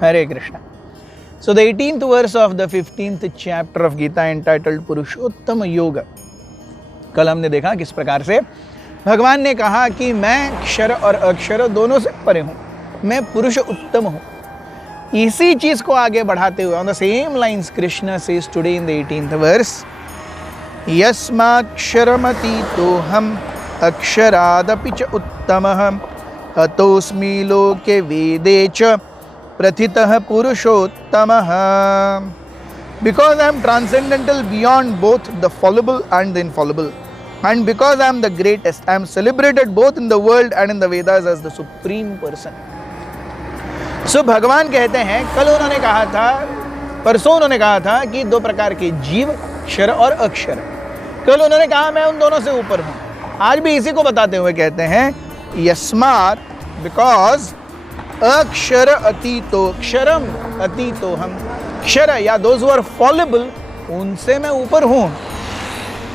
Hare Krishna. So the 18th verse of the 15th chapter of Gita entitled पुरुषोत्तम योग. कल हमने देखा किस प्रकार से भगवान ने कहा कि मैं क्षर और अक्षर दोनों से परे हूं, मैं पुरुष उत्तम हूं. इसी चीज को आगे बढ़ाते हुए on the same lines Krishna says today in the 18th verse, यस्माक्षरमतीतोऽहम् अक्षरादपि च उत्तमः अतोऽस्मि लोके वेदे च प्रथितः पुरुषोत्तमः. Because I am transcendental beyond both the fallible and the infallible, and because I am the greatest, I am celebrated both in the world and in the Vedas as the supreme person. So भगवान कहते हैं, कल उन्होंने कहा था, परसों उन्होंने कहा था कि दो प्रकार के जीव, क्षर और अक्षर. कल उन्होंने कहा मैं उन दोनों से ऊपर हूं. आज भी इसी को बताते हुए कहते हैं यस्मात्, बिकॉज अक्षर अतीतो, क्षरम अतीतो हम, क्षर या दोज हु आर फॉलेबल, उनसे मैं ऊपर हूं.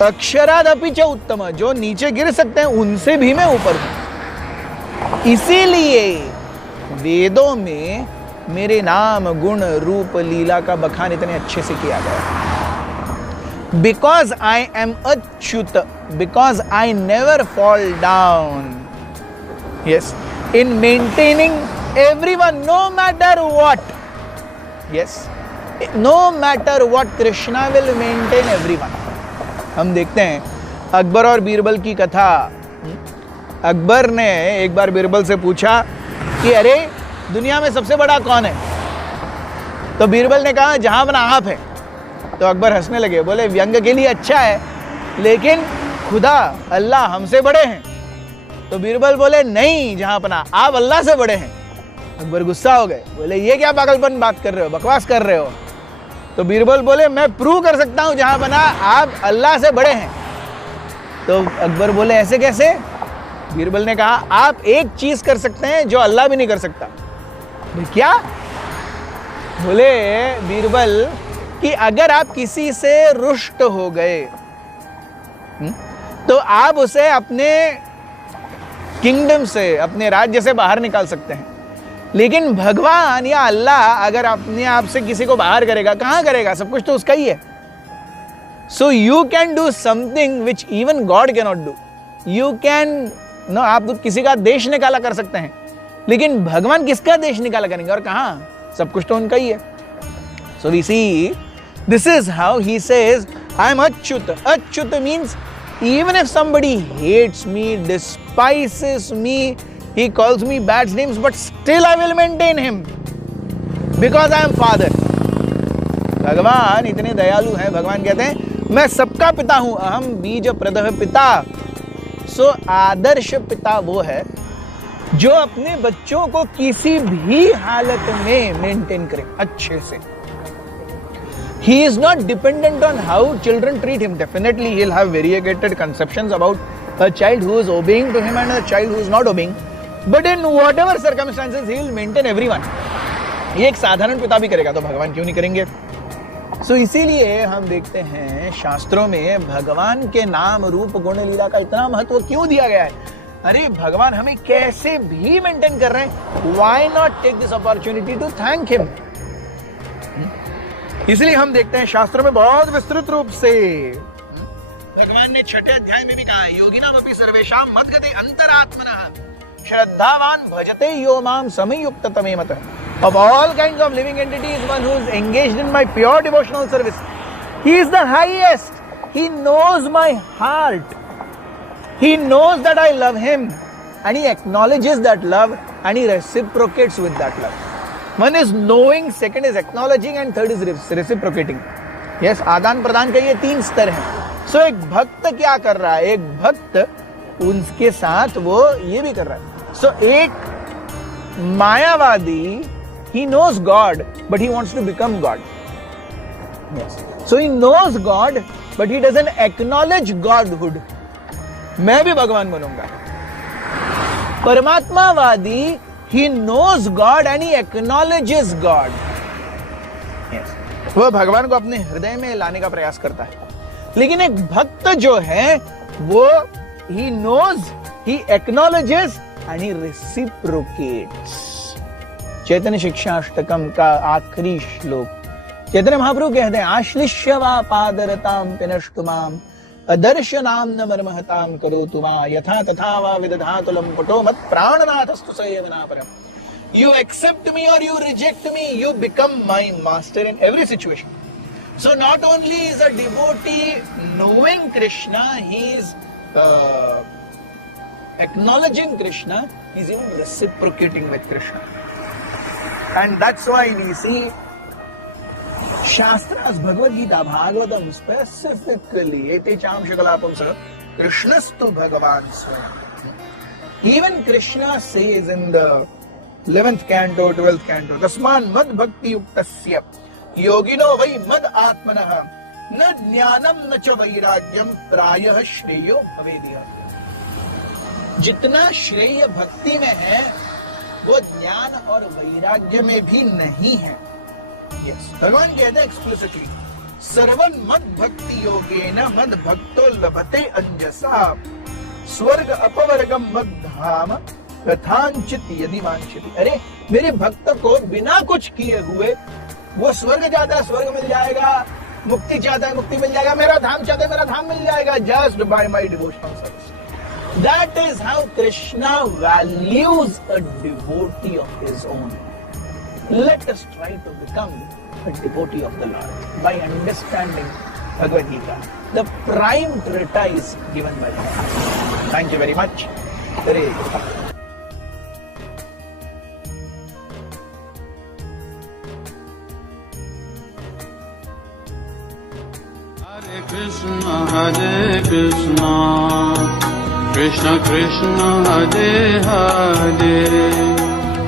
अक्षरादपि च उत्तम, जो नीचे गिर सकते हैं उनसे भी मैं ऊपर हूं. इसीलिए वेदों में मेरे नाम गुण रूप लीला का बखान इतने अच्छे से किया गया. Because I am Achyut, because I never fall down. Yes, in maintaining everyone, no matter what. Yes, no matter what, Krishna will maintain everyone. हम देखते हैं अकबर और बीरबल की कथा. अकबर ने एक बार बीरबल से पूछा कि अरे दुनिया में सबसे बड़ा कौन है? तो बीरबल ने कहा जहां बना आप है. तो अकबर हंसने लगे, बोले व्यंग के लिए अच्छा है, लेकिन खुदा अल्लाह हमसे बड़े हैं. तो बीरबल बोले नहीं, जहां अपना आप अल्लाह से बड़े हैं. अकबर गुस्सा हो गए, बोले ये क्या पागलपन बात कर रहे हो, बकवास कर रहे हो. तो बीरबल बोले मैं प्रूव कर सकता हूं जहां बना आप अल्लाह से बड़े हैं. तो अकबर बोले ऐसे कैसे? बीरबल ने कहा आप एक चीज कर सकते हैं जो अल्लाह भी नहीं कर सकता. क्या? बोले बीरबल कि अगर आप किसी से रुष्ट हो गए तो आप उसे अपने किंगडम से, अपने राज्य से बाहर निकाल सकते हैं. लेकिन भगवान या अल्लाह अगर अपने आप से किसी को बाहर करेगा, कहां करेगा? सब कुछ तो उसका ही है. So you can do something which even God can not do. You can know, आप किसी का देश निकाला कर सकते हैं, लेकिन भगवान किसका देश निकाला करेंगे और कहां? सब कुछ तो उनका ही है. So we see this is how he says I am Achyut. Achyut means even if somebody hates me, despises me, he calls me bad names, but still I will maintain him because I am father. भगवान इतने दयालु हैं. भगवान कहते हैं मैं सबका पिता हूं, अहम बीज प्रदः पिता. सो आदर्श पिता वो है जो अपने बच्चों को किसी भी हालत में मेंटेन करे अच्छे से. He is not dependent on how children treat him. Definitely he'll have variegated conceptions about a child who is obeying to him and a child who is not obeying. But in whatever circumstances he will maintain everyone. ये एक साधारण पिता भी करेगा तो भगवान क्यों नहीं करेंगे? So इसीलिए हम देखते हैं शास्त्रों में भगवान के नाम रूप गुण लीला का इतना महत्व क्यों दिया गया है. अरे भगवान हमें कैसे भी मेंटेन कर रहे हैं. Why not take this opportunity to thank him? इसलिए हम देखते हैं शास्त्रों में बहुत विस्तृत रूप से भगवान ने छठे अध्याय में भी कहा योगिनाम अपि सर्वेषां मद्गते अंतरात्मनः श्रद्धावान भजते यो माम समयुक्ततमे मतः. Of all kinds of living entities, one who is engaged in my pure devotional service, he is the highest. He knows my heart. He knows that I love him, and he acknowledges that love, and he reciprocates with that love. One is knowing, second is acknowledging, and third is reciprocating. Yes, आदान प्रदान का ये 3 स्तर है. So एक भक्त क्या कर रहा है? एक भक्त उनके साथ वो ये भी कर रहा है. So एक मायावादी, he knows God, but he wants to become God. Yes. So he knows God, but he doesn't acknowledge Godhood. मैं भी भगवान बनूंगा. परमात्मावादी, he knows God and he acknowledges God. Yes. वह भगवान को अपने हृदय में लाने का प्रयास करता है. लेकिन एक भक्त जो है वो he knows, he acknowledges and he reciprocates. चैतन्य शिक्षाष्टकम का आखिरी श्लोक चैतन्य महाप्रभु कहते हैं, आश्लिष्य वा पादरताम पिनष्टुमाम अदर्शनाम न मर्महताम करोतु वा यथा तथा वा विदधातुलम पटो मत प्राणनाथस्तु सयवना परम. You accept me or you reject me, you become my master in every situation. So not only is a devotee knowing Krishna, he is acknowledging Krishna, he is even reciprocating with Krishna. And that's why we see Shastras, Bhagavad Gita, Bhagavatam specifically, Ete Cham Shakalapamsa, Krishnastu Bhagavan Swayam. Even Krishna says in the 11th canto, 12th canto, Tasman mad bhakti yuktasya yogino vai mad atmanah na jnanam na cha vairagyam prayah shreyo bhavedya. जितना श्रेय भक्ति में है वो ज्ञान और वैराग्य में भी नहीं है. यस, भगवान कहते हैं एक्सप्लिसिटली, सर्वन मद भक्ति योगेन मद भक्तो लभते अंजसा स्वर्ग अपवर्गम मद धाम कथांचित यदि वांछित. अरे मेरे भक्त को बिना कुछ किए हुए वो स्वर्ग चाहता है स्वर्ग मिल जाएगा, मुक्ति चाहता है मुक्ति मिल जाएगा, मेरा धाम चाहता है मेरा धाम मिल जाएगा, just by my devotional service. That is how Krishna values a devotee of his own. Let us try to become a devotee of the Lord by understanding Bhagavad Gita, the prime treatise given by God. Thank you very much. Hare Krishna. Hare Krishna, Krishna Krishna Hare Hare,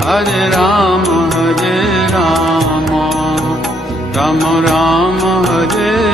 Hare Rama Hare Rama, Rama Rama Hare